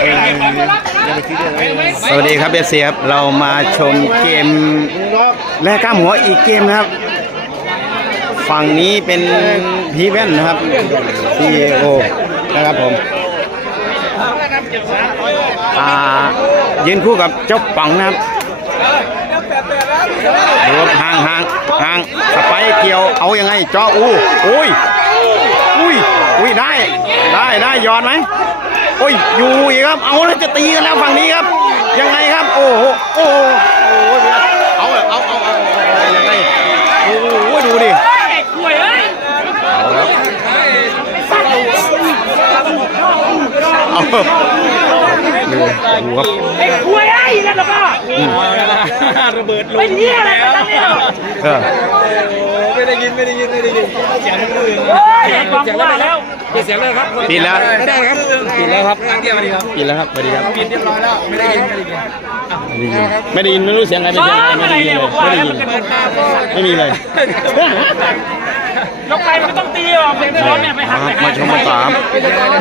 สวัสดีครับเบสเซียครับเรามาชมเกมแรกกล้ามหัวอีกเกมนะครับ ฝั่งนี้เป็นพีแว่นนะครับพีโอนะครับผมอ่ายืนคู่กับเจ้าปังนะครับดูครับห่างห่างห่างสไปร์เกี่ยวเอายังไงจออูอุ้ยอุ้ยอุ้ยได้ได้ได้ยอนไหม โอ้ยอยู่อีกครับ เอาแล้วจะตีกันแล้วฝั่งนี้ครับ ยังไงครับ โอ้โหโอ้โหเอาเอาเอาเอายังไงโอ้โหดูดิเอาครับเอาดูครับไอ้คุยไอ้นั่นแล้วก็ระเบิดลเป็นเหี้ยอะไรกันเนี่ยเออไม่ได้ยินไม่ได้ยินไม่ได้ยินเสียงอื่นเฮ้ยไอ้กองว่าแล้วปิดเสียงเลยครับปิดแล้วไม่ได้ครับปิดแล้วครับเดี๋ยวมาดีครับปิดแล้วครับสวัสดีครับปิดเรียบร้อยแล้วไม่ได้ยินไม่ได้ยินไม่ได้ยินไม่ได้ยินไม่รู้เสียงอะไรเป็นซ้อเสียงอะไรมไม่อะไรได้ยินเนี่ยเลยบอกว่าไม่ได้ยินไม่มีเลยยกไปมันก็ต้องตีออกเพลงไม่ร้อนเนี่ยไปหักไปมาชมมาตาม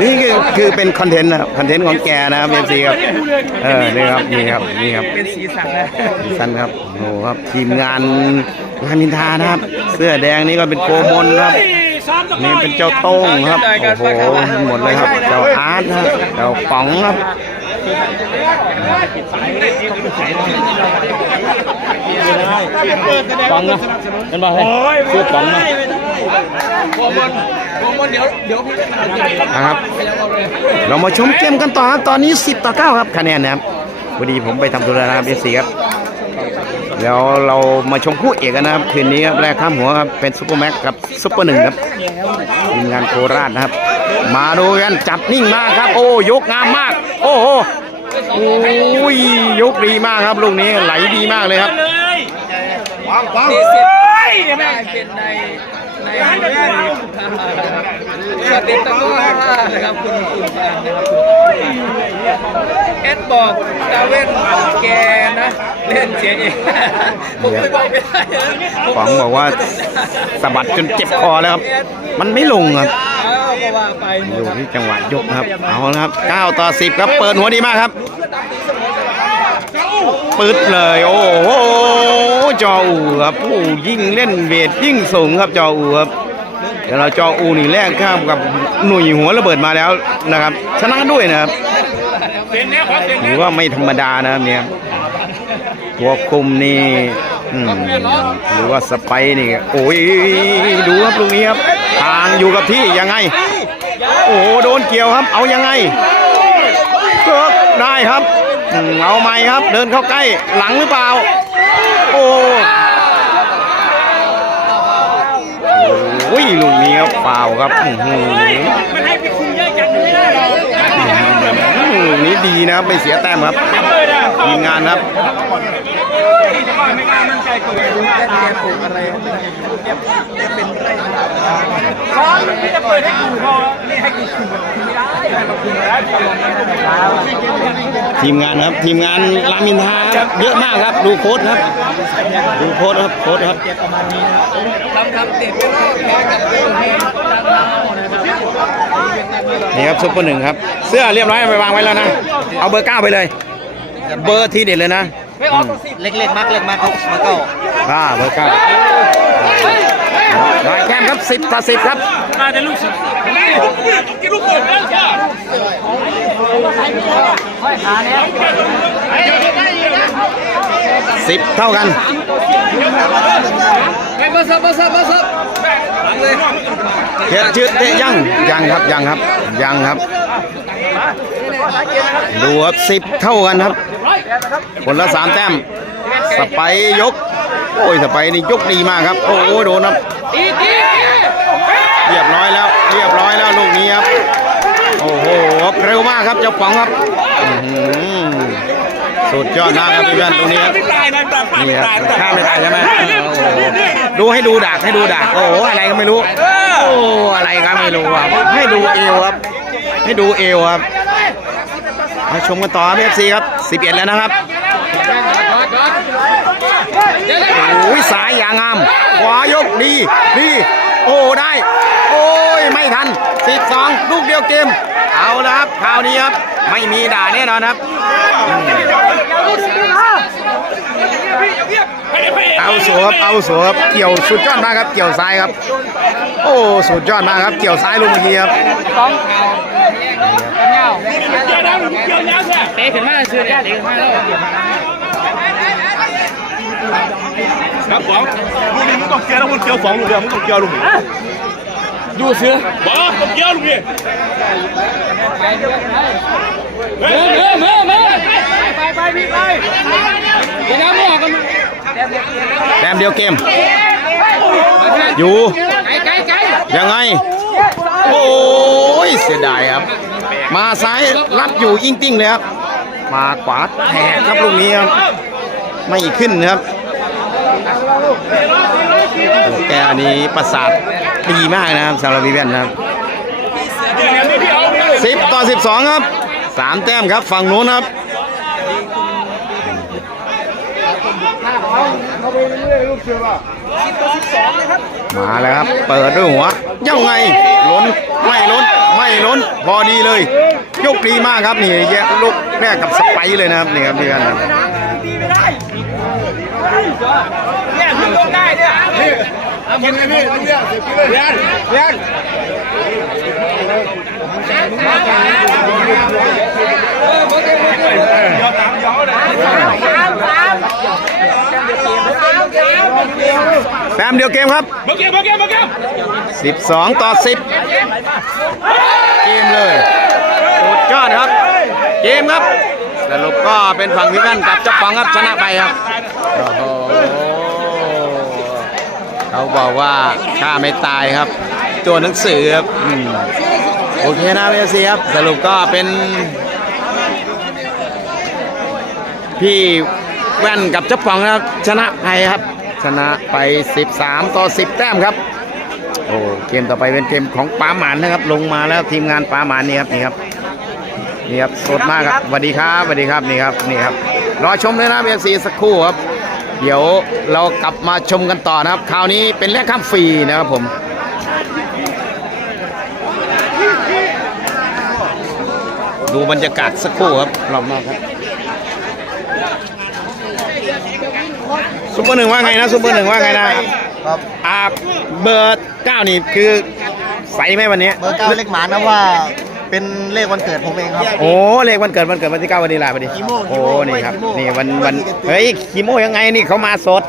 นี่คือคือเป็นคอนเทนต์นะครับคอนเทนต์ของแกนะครับเอฟซีครับเออนี่ครับนี่ครับนี่ครับเป็นสีสันนะดิฉันครับโอ้โหครับทีมงานรามินทานะครับ เสื้อแดงนี่ก็เป็นโกมลครับซ้อมตะก นี่เป็นเจ้าโต้งครับโอ้โหหมดเลยครับเจ้าอาร์ตครับเจ้าป๋องครับป๋องนะเป็นบ้าเสื้อป๋องนะโกมลโกมลเดี๋ยวเดี๋ยวพี่เล่นมาเดี๋ยวนะครับ เรามาชมเกมกันต่อครับตอนนี้ 10 ต่อ 9 ครับคะแนนนะครับพอดีผมไปทำธุระนะครับเอซีครับ แล้วเรามาชมคู่เอกกันนะครับ คืนนี้ครับแรกข้ามหัวครับเป็นซุปเปอร์แม็กกับซุปเปอร์หนึ่งครับทีมงานโคราชนะครับ มาดูกันจับนิ่งมากครับ โอ้ยกงามมาก โอ้โหโอ้ยยกดีมากครับลูกนี้ไหลดีมากเลยครับเลยนี่สิเฮ้ยเนี่ยแม่เป็นในในสต็ปตะก้อนะครับคุณคุณนะครับเอ็ดบอกดาเวนแก เล่นเสียเองผมไม่บอกไม่ได้นะป๋องบอกว่าสะบัดจนเจ็บคอแล้วครับ มันไม่ลงครับอ้าวก็ว่าไปดูที่จังหวะยกนะครับ เอาละครับ 9 ต่อ 10 ครับเปิดหัวดีมากครับปึ๊ดเลย โอ้โหจออูครับโอ้ยิ่งเล่นเวทยิ่งสูงครับจออูครับเดี๋ยวเราจออูนี่แรกข้ามกับหนุ่ยหัวระเบิดมาแล้วนะครับ ชนะด้วยนะครับเสียงเนี้ยขอเสียงถือว่าไม่ธรรมดานะครับเนี่ย ตัวคุมนี่หรือว่าสไปนี่ โอ้ยดูครับลูกนี้ครับทางอยู่กับที่ยังไง โอ้โดนเกี่ยวครับ เอายังไงเกิดได้ครับ เอาไหมครับ เดินเข้าใกล้หลังหรือเปล่า โอ้โอ้ยลูกนี้ครับเปล่าครับมันให้ไปคุมเยอะจังไม่ได้หรอกลูกนี้ดีนะครับไม่เสียแต้มครับทีมงานครับี่จะไม่กล้ามั่นใจตัวเองหน้าตาซ้อมที่จะเปิดให้กูพอนี่ให้กูคุมไม่ได้ให้กูคุมแล้วทีมงานครับทีมงานรามินทาเยอะมากครับ ดูโค้ดครับ ดูโค้ดครับโค้ดครับทำทำเตะไปรอบแพ้กับเพื่อนทีมดังเล่านะครับนี่ครับซุปเปอร์หนึ่งครับ เสื้อเรียบร้อยไปวางไว้แล้วนะ เอาเบอร์เก้าไปเลย เบอร์ทีเด็ดเลยนะ เล็กๆมากเล็กมากเขามาเก้าอ่าเบอร์เก้าได้แคมครับสิบต่อสิบครับน่าจะลูกศิษย์กินลูกเปิดแล้วจ้าสิบเท่ากันไปบอสบอสบอสหลังเลยเทียชื่อเตะยังยังครับยังครับยังครับ ดูครับสิบเท่ากันครับ คนละสามแต้ม สไปร์ยก โอ้ยสไปร์นี่ยกดีมากครับ โอ้โหโดนครับเรียบร้อยแล้ว เรียบร้อยแล้วลูกนี้ครับ โอ้โหเร็วมากครับเจ้าป๋องครับสุดยอดมากครับพี่เพื่อนตรงนี้ครับนี่ครับข้ามไม่ได้ใช่ไหมดูให้ดูดักให้ดูดักโอ้โหอะไรก็ไม่รู้ โอ้อะไรก็ไม่รู้อะให้ดูเอวครับ ให้ดูเอวครับ มาชมกันต่อครับเอฟซีครับ11แล้วนะครับโอ้ยสายอย่างงาม ขวายกดีดีโอ้ได้ โอ้ยไม่ทัน12ลูกเดียวเกม เอาละครับคราวนี้ครับ ไม่มีด่าแน่นอนครับเอาสวบเอาสวบเกี่ยวสุดยอดมากครับ เกี่ยวซ้ายครับ โอ้สุดยอดมากครับ เกี่ยวซ้ายลูกเมื่อกี้ครับ เอาเงาเตะขึ้นมาเลยซื้อได้เตะขึ้นมาแล้วครับผมลูกนี้มึงต้องเกียร์แล้วมึงเกียร์สองลูกเดียวมึงต้องเกียร์ลูกนี้ดูเสือบ้าต้องเกียร์ลูกนี้เมื่อเมื่อเมื่อเมื่อไปไปพี่ไปเดี๋ยวน้ำออกกันแต้มเดียวเกมอยู่ไกลไกลไกลยังไง โอ้ยเสียดายครับ มาซ้ายรับอยู่อิงติ้งเลยครับ มาขวาแทกครับลูกนี้ครับ ไม่ขึ้นนะครับโอ้แกอันนี้ประสาทดีมากนะครับสำหรับวิเวนนะครับสิบต่อสิบสองครับสามแต้มครับฝั่งนู้นครับ มาแล้วครับ เปิดด้วยหัวยังไงล้นไม่ล้นไม่ล้น พอดีเลยยกดีมากครับนี่แยกลูกแรกกับสไปร์เลยนะครับนี่ครับนี่ครับเนี่ยมึงต้องได้เนี่ยกินเลยพี่ลูกเนี่ยกินเลยเรียนเรียน แต้มเดียวเกมครับ เมื่อกี้เมื่อกี้เมื่อกี้12 ต่อ 10 เกมเลยสุดยอดครับ เกมครับสรุปก็เป็นฝั่งวิแว่นกับเจ้าปองครับชนะไปครับโอ้โหเขาบอกว่าข้าไม่ตายครับตัวหนังสือครับอืมโอเคนะเอซีครับ สรุปก็เป็น พี่แว่นกับเจ้าปองนะครับชนะไปครับ ชนะไป 13 ต่อ 10 แต้มครับ โอ้เกมต่อไปเป็นเกมของปาหมานนะครับ ลงมาแล้วทีมงานปาหมานนี่ครับนี่ครับนี่ครับสดมากครับสวัสดีครับสวัสดีครับนี่ครับนี่ครับรอชมเลยนะเบียซีสักครู่ครับ เดี๋ยวเรากลับมาชมกันต่อนะครับ คราวนี้เป็นแลกข้ามฟรีนะครับผมดูบรรยากาศสักครู่ครับรอบนอกครับ ซุปเปอร์หนึ่งว่าไงนะซุปเปอร์หนึ่งว่าไงนะครับ อ่าเบอร์เก้านี่คือใสไหมวันนี้ เบอร์เก้าเลขหมานะว่าเป็นเลขวันเกิดผมเองครับ โอ้เลขวันเกิดวันเกิดวันที่เก้าวันนี้แหละวันนี้ขี้โม้โอ้ขี้โม้นี่ครับขี้โม้นี่วันวันเฮ้ยคีโมยังไงนี่เขามาสด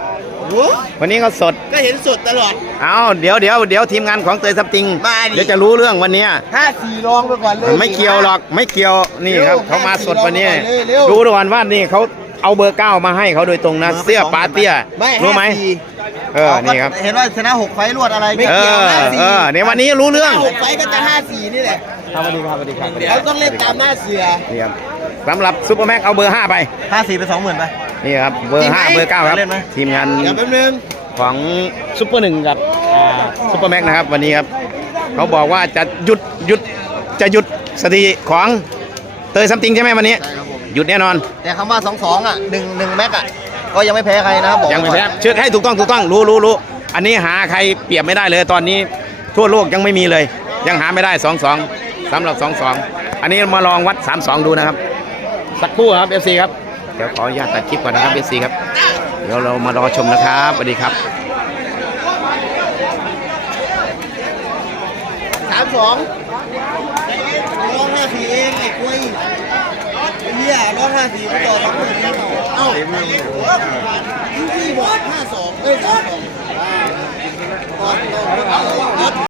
วันนี้เขาสดก็เห็นสดตลอดเอาเดี๋ยวเดี๋ยวเดี๋ยวทีมงานของเตยซับติงมาดิเดี๋ยวจะรู้เรื่องวันเนี้ยห้าสี่ลองไปก่อนเลยไม่เกี่ยวหรอกไม่เกี่ยวนี่ครับเร็วเขามาสดวันนี้เร็วเร็วดูดูก่อนว่านี่เขา เอาเบอร์เก้ามาให้เขาโดยตรงนะ เสื้อปาเตี้ยไม่รู้ไหมห้าสี่เออนี่ครับเห็นว่าชนะหกไฟล์รวดอะไรไม่เอเกี่ยวอห้าสี่เออเนี่ยวันนี้รู้เรื่องหกไฟล์ก็จะห้าสี่นี่แหละครับสวัสดีครับสวัสดีครับเขาต้องเล่นตามหน้าเสือนี่ครับสำหรับซูเปอร์แม็กเอาเบอร์ห้าไปห้าสี่ไปสองหมื่นไปนี่ครับเบอร์ห้าจริงไหมเบอร์เก้าครับเล่นไหมทีมงานเดี๋ยวแป๊บนึงของซุปเปอร์หนึ่งกับอ่าซุปเปอร์แม็กนะครับวันนี้ครับเขาบอกว่าจะหยุดหยุดจะหยุดสถิติของเตยซัมติงใช่ไหมวันนี้ใช่ครับผม หยุดแน่นอน แต่คำว่าสองสองอะหนึ่งหนึ่งแม็กอะก็ยังไม่แพ้ใครนะครับบอกยังไม่แพ้ก่อนเชื่อให้ถูกต้องถูกต้องรู้รู้รู้อันนี้หาใครเปรียบไม่ได้เลย ตอนนี้ทั่วโลกยังไม่มีเลย ยังหาไม่ได้2อสองสำหรับ2อสองอันนี้มาลองวัด3 2 ดูนะครับ สักครู่ครับ FC ครับเดี๋ยวขออนุญาตตัดคลิปก่อนนะครับ FC ครับเดี๋ยวเรามารอชมนะครับสวัสดีครับสามสองร้องห้าสี่เองไอ้กล้วย พี่อะร้อยห้าสี่ผมต่อสองหมื่นนี่ต่อเอ้าพี่บอกห้าสองเอ้ยสองสองต่อ